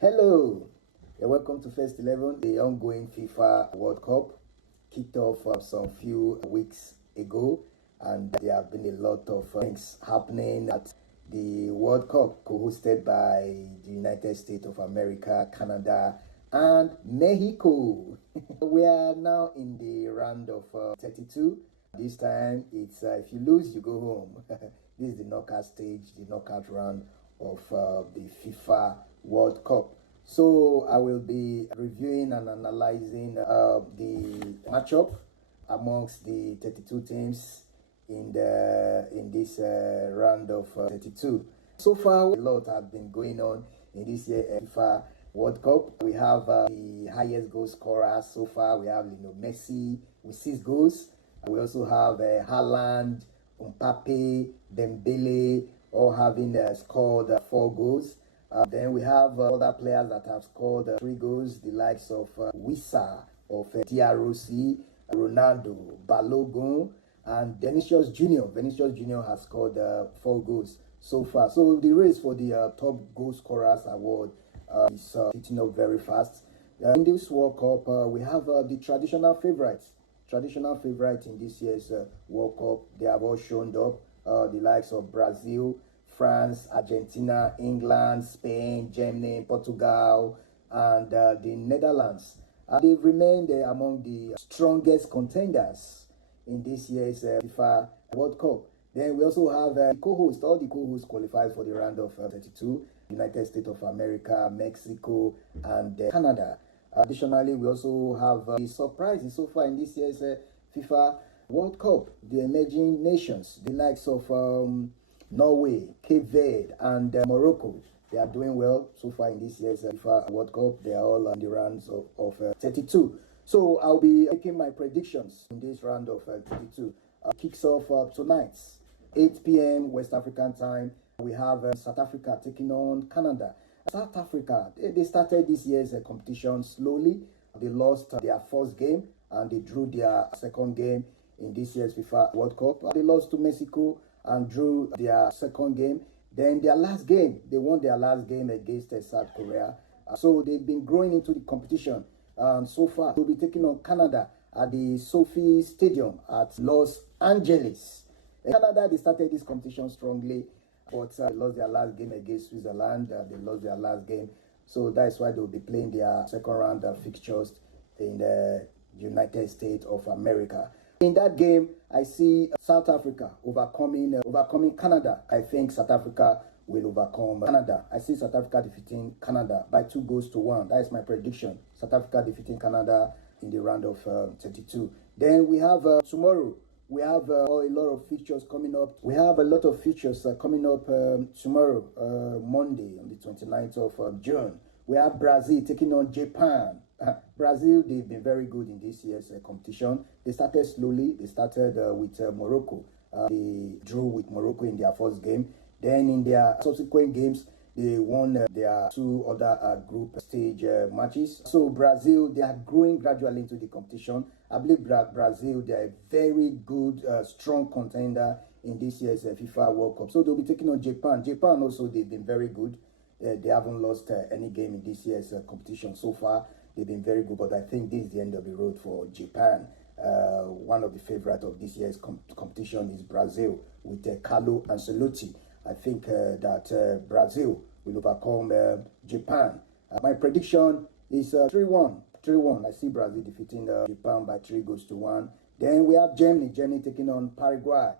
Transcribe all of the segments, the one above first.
Hello, and welcome to First 11, the ongoing FIFA World Cup. Kicked off some few weeks ago, and there have been a lot of things happening at the World Cup, co-hosted by the United States of America, Canada, and Mexico. We are now in the round of 32. This time, it's if you lose, you go home. This is the knockout stage, the knockout round of the FIFA World Cup. So I will be reviewing and analyzing the matchup amongst the 32 teams in this round of 32. So far, a lot have been going on in this year FIFA World Cup. We have the highest goal scorer so far. We have Lionel Messi with 6 goals. We also have Haaland, Mbappé, Dembele, all having scored 4 goals. Then we have other players that have scored 3 goals, the likes of Wissa, of Rossi, Ronaldo, Balogun, and Vinicius Junior. Vinicius Junior has scored 4 goals so far. So the race for the top goal scorers award is heating up very fast. In this World Cup, we have the traditional favorites. Traditional favorite in this year's World Cup. They have all shown up. The likes of Brazil, France, Argentina, England, Spain, Germany, Portugal, and the Netherlands. They've remained among the strongest contenders in this year's FIFA World Cup. Then we also have co-hosts. All the co-hosts qualified for the round of 32. United States of America, Mexico, and Canada. Additionally, we also have the surprises so far in this year's FIFA World Cup. The emerging nations, the likes of Norway, Cape Verde, and Morocco. They are doing well so far in this year's FIFA World Cup. They are all on the rounds of 32. So I'll be making my predictions in this round of 32. Kicks off tonight, 8 p.m. West African time. We have South Africa taking on Canada. South Africa, they started this year's competition slowly. They lost their first game and they drew their second game in this year's FIFA World Cup. They lost to Mexico and drew their second game. Then their last game, they won their last game against South Korea. So they've been growing into the competition. So far, they'll be taking on Canada at the Sophie Stadium at Los Angeles. In Canada, they started this competition strongly, but they lost their last game against Switzerland. They lost their last game. So that's why they'll be playing their second round of fixtures in the United States of America. In that game, I see South Africa overcoming Canada. I think South Africa will overcome Canada. I see South Africa defeating Canada by 2 goals to 1. That is my prediction. South Africa defeating Canada in the round of 32. Then we have tomorrow. We have a lot of fixtures coming up. We have a lot of fixtures coming up tomorrow, Monday, on the 29th of June. We have Brazil taking on Japan. Brazil, they've been very good in this year's competition. They started slowly. They started with Morocco. They drew with Morocco in their first game. Then in their subsequent games, they won their 2 other group stage matches. So Brazil, they are growing gradually into the competition. I believe Brazil, they are a very good, strong contender in this year's FIFA World Cup. So they'll be taking on Japan. Japan also, they've been very good. They haven't lost any game in this year's competition so far. They've been very good, but I think this is the end of the road for Japan. One of the favorites of this year's competition is Brazil with Carlo Ancelotti. I think that Brazil will overcome Japan. My prediction is 3-1. 3-1. I see Brazil defeating Japan by 3 goals to 1. Then we have Germany. Germany taking on Paraguay.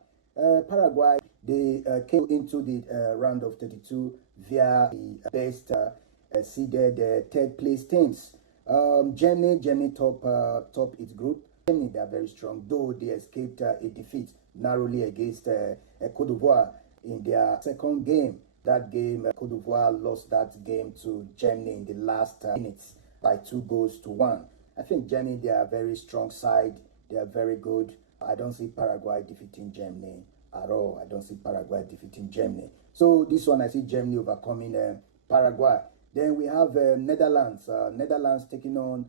Paraguay, they came into the round of 32 via the best seeded third place teams. Germany top its group. Germany, they are very strong, though they escaped a defeat narrowly against Ecuador in their second game. That game, Cote d'Ivoire lost that game to Germany in the last minutes by 2 goals to 1. I think Germany, they are a very strong side. They are very good. I don't see Paraguay defeating Germany at all. I don't see Paraguay defeating Germany. So this one, I see Germany overcoming Paraguay. Then we have Netherlands. Netherlands taking on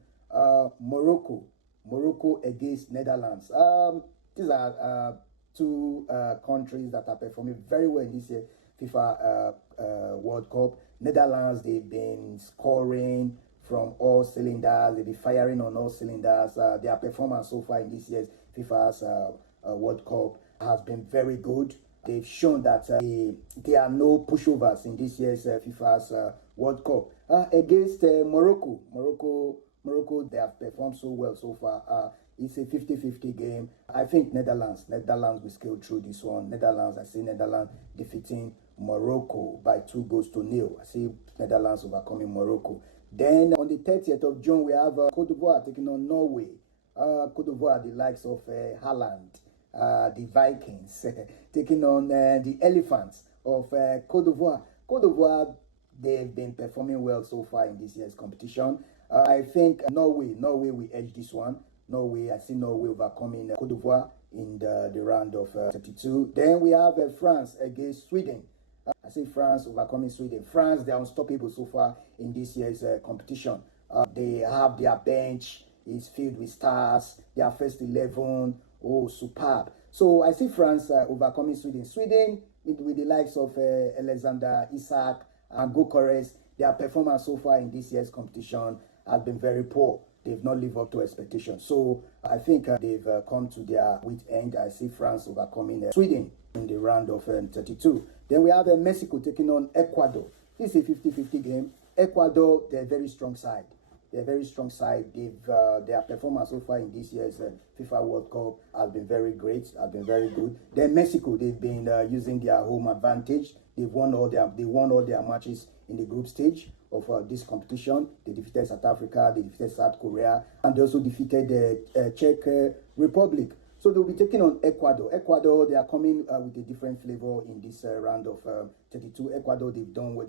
Morocco. Morocco against Netherlands. These are 2 countries that are performing very well in this year FIFA World Cup. Netherlands, they've been scoring from all cylinders. They've been firing on all cylinders. Their performance so far in this year's FIFA's World Cup has been very good. They've shown that there are no pushovers in this year's FIFA's World Cup. Against Morocco, they have performed so well so far. It's a 50-50 game. I think Netherlands will scale through this one. I see Netherlands defeating Morocco by 2-0. I see Netherlands overcoming Morocco. Then on the 30th of June, we have Cote d'Ivoire taking on Norway. Cote d'Ivoire, the likes of Haaland, the Vikings, taking on the Elephants of Cote d'Ivoire. Cote d'Ivoire, they've been performing well so far in this year's competition. I think Norway will edge this one. I see Norway overcoming Cote d'Ivoire in the round of 32. Then we have France against Sweden. I see France overcoming Sweden. France, they're unstoppable so far in this year's competition. They have their bench is filled with stars. Their first 11, superb. So I see France overcoming Sweden. Sweden, with the likes of Alexander Isak and Gokores, their performance so far in this year's competition has been very poor. They've not lived up to expectations. So I think they've come to their wit end. I see France overcoming Sweden in the round of 32. Then we have Mexico taking on Ecuador. This is a 50-50 game. Ecuador, they're a very strong side. Their performance so far in this year's FIFA World Cup has been very great, has been very good. Then Mexico, they've been using their home advantage. They won all their matches in the group stage of this competition. They defeated South Africa, they defeated South Korea, and they also defeated the Czech Republic. So they'll be taking on Ecuador. Ecuador, they are coming with a different flavor in this round of 32. Ecuador, they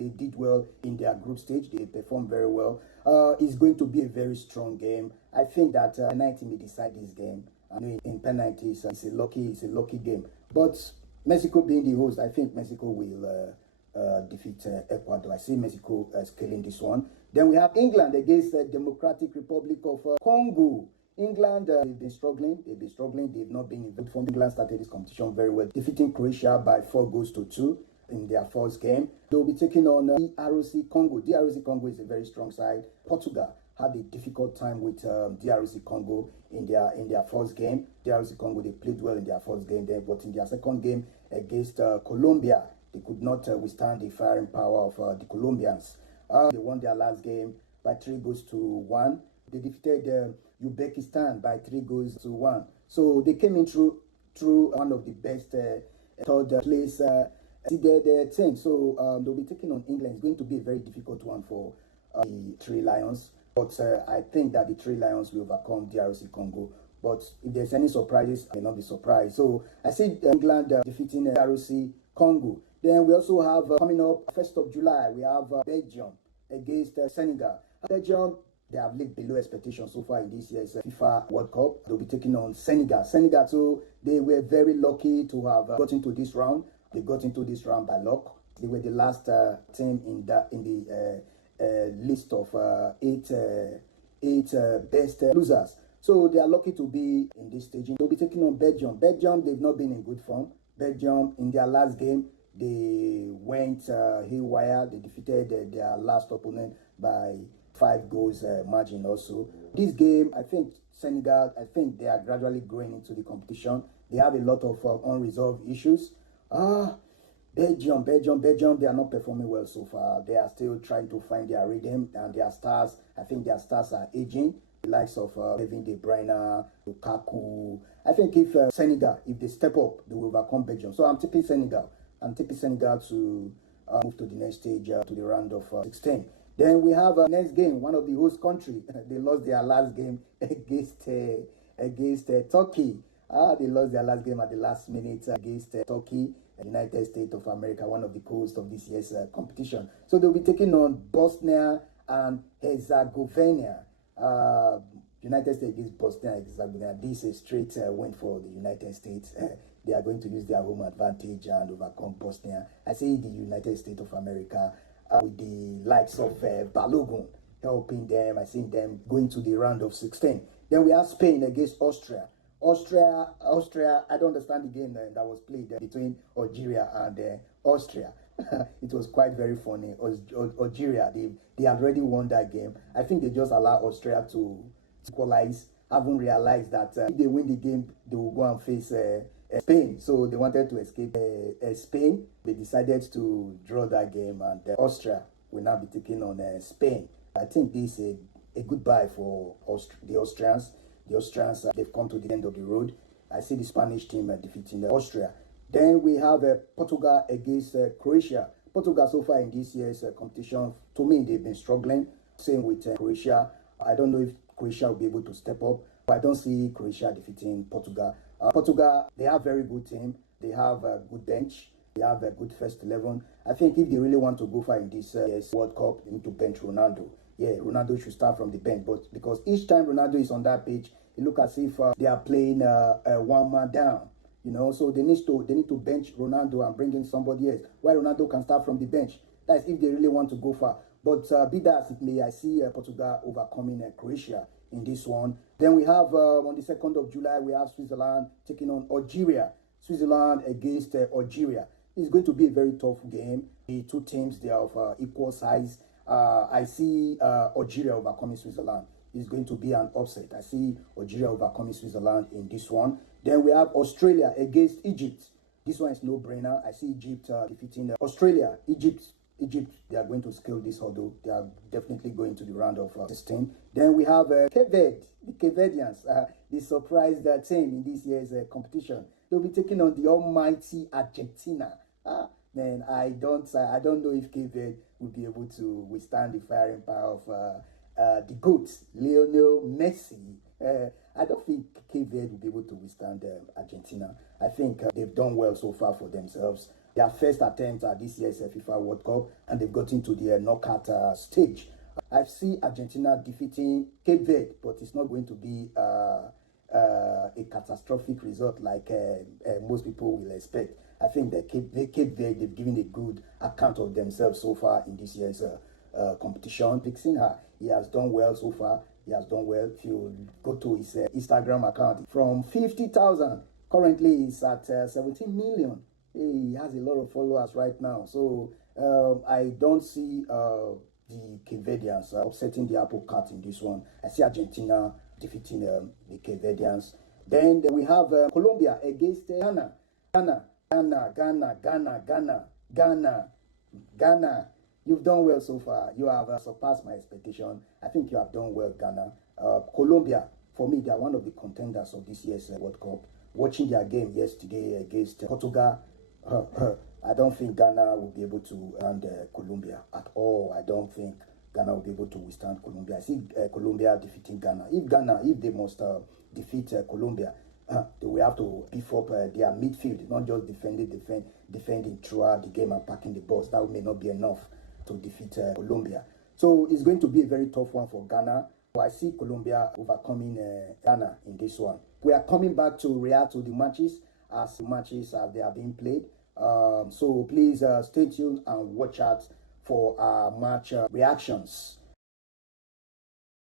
did well in their group stage. They performed very well. It's going to be a very strong game. I think that penalty may decide this game. I know in penalties, it's a lucky game. But Mexico being the host, I think Mexico will defeat Ecuador. I see Mexico scaling this one. Then we have England against the Democratic Republic of Congo. England, they've been struggling. They've not been in good form. England started this competition very well, defeating Croatia by 4-2 in their first game. They'll be taking on DRC Congo. DRC Congo is a very strong side. Portugal had a difficult time with DRC Congo in their first game. DRC Congo, they played well in their first game there, but in their second game against Colombia, they could not withstand the firing power of the Colombians. They won their last game by 3-1. They defeated Uzbekistan by 3-1. So they came in through one of the best third place seeded teams. So they'll be taking on England. It's going to be a very difficult one for the Three Lions. But I think that the Three Lions will overcome DRC Congo. But if there's any surprises, I will not be surprised. So I see England defeating DRC Congo. Then we also have coming up 1st of July, we have Belgium against Senegal. Belgium, they have lived below expectations so far in this year's FIFA World Cup. They'll be taking on Senegal. Senegal too, they were very lucky to have got into this round. They got into this round by luck. They were the last team in the list of eight best losers. So they are lucky to be in this stage. They'll be taking on Belgium. Belgium, they've not been in good form. Belgium, in their last game, they went haywire. They defeated their last opponent by 5 goals margin also. This game, I think Senegal, they are gradually growing into the competition. They have a lot of unresolved issues. Belgium, they are not performing well so far. They are still trying to find their rhythm, and their stars, I think their stars are aging. The likes of Kevin De Bruyne, Lukaku. I think if Senegal, if they step up, they will overcome Belgium. So I'm tipping Senegal. To move to the next stage, to the round of 16. Then we have next game, one of the host country. They lost their last game against Turkey. They lost their last game at the last minute against Turkey, United States of America, one of the hosts of this year's competition. So they'll be taking on Bosnia and Herzegovina. United States against Bosnia and Herzegovina. This is a straight win for the United States. They are going to use their home advantage and overcome Bosnia. I say the United States of America with the likes of Balogun helping them. I see them going to the round of 16. Then we have Spain against Austria. Austria, I don't understand the game that was played between Algeria and Austria. It was quite very funny. Algeria, they had already won that game. I think they just allowed Austria to equalize, haven't realized that if they win the game, they will go and face Spain. So they wanted to escape Spain. They decided to draw that game, and Austria will now be taking on Spain. I think this is a goodbye for the Austrians. The Austrians, they've come to the end of the road. I see the Spanish team defeating Austria. Then we have Portugal against Croatia. Portugal so far in this year's competition, to me, they've been struggling. Same with Croatia. I don't know if Croatia will be able to step up, but I don't see Croatia defeating Portugal. Portugal, they have a very good team. They have a good bench. They have a good first 11. I think if they really want to go far in this year's World Cup, they need to bench Ronaldo. Yeah, Ronaldo should start from the bench, but because each time Ronaldo is on that pitch, it looks as if they are playing one man down. You know, so they need to bench Ronaldo and bring in somebody else, while Ronaldo can start from the bench. That's if they really want to go far. But be that as it may, I see Portugal overcoming Croatia in this one. Then we have on the 2nd of July, we have Switzerland taking on Algeria. Switzerland against Algeria. It's going to be a very tough game. The two teams, they are of equal size. I see Algeria overcoming Switzerland. It's going to be an upset. I see Algeria overcoming Switzerland in this one. Then we have Australia against Egypt. This one is no-brainer. I see Egypt defeating Australia. Egypt, they are going to scale this hurdle. They are definitely going to the round of 16. Then we have Cape Verde, the Cape Verdeans, the surprise team in this year's competition. They'll be taking on the almighty Argentina. Man, I don't know if Cape Verde will be able to withstand the firing power of the GOAT, Lionel Messi. I don't think Cape Verde will be able to withstand Argentina. I think they've done well so far for themselves. Their first attempt at this year's FIFA World Cup, and they've got into the knockout stage. I see Argentina defeating Cape Verde, but it's not going to be a catastrophic result like most people will expect. I think that Cape Verde, they've given a good account of themselves so far in this year's competition. Fixing her, he has done well so far. He has done well. If you go to his Instagram account, from 50,000, currently he's at 17 million. He has a lot of followers right now. So I don't see the Cape Verdeans upsetting the apple cart in this one. I see Argentina defeating the Cape Verdeans. Then we have Colombia against Ghana. Ghana. You've done well so far. You have surpassed my expectation. I think you have done well, Ghana. Colombia, for me, they are one of the contenders of this year's World Cup. Watching their game yesterday against Portugal, I don't think Ghana will be able to withstand Colombia at all. I don't think Ghana will be able to withstand Colombia. I see Colombia defeating Ghana. If they must defeat Colombia, they will have to beef up their midfield, not just defending throughout the game and packing the balls. That may not be enough to defeat Colombia. So it's going to be a very tough one for Ghana. I see Colombia overcoming Ghana in this one. We are coming back to react to the matches as they are being played. So please stay tuned and watch out for our match reactions.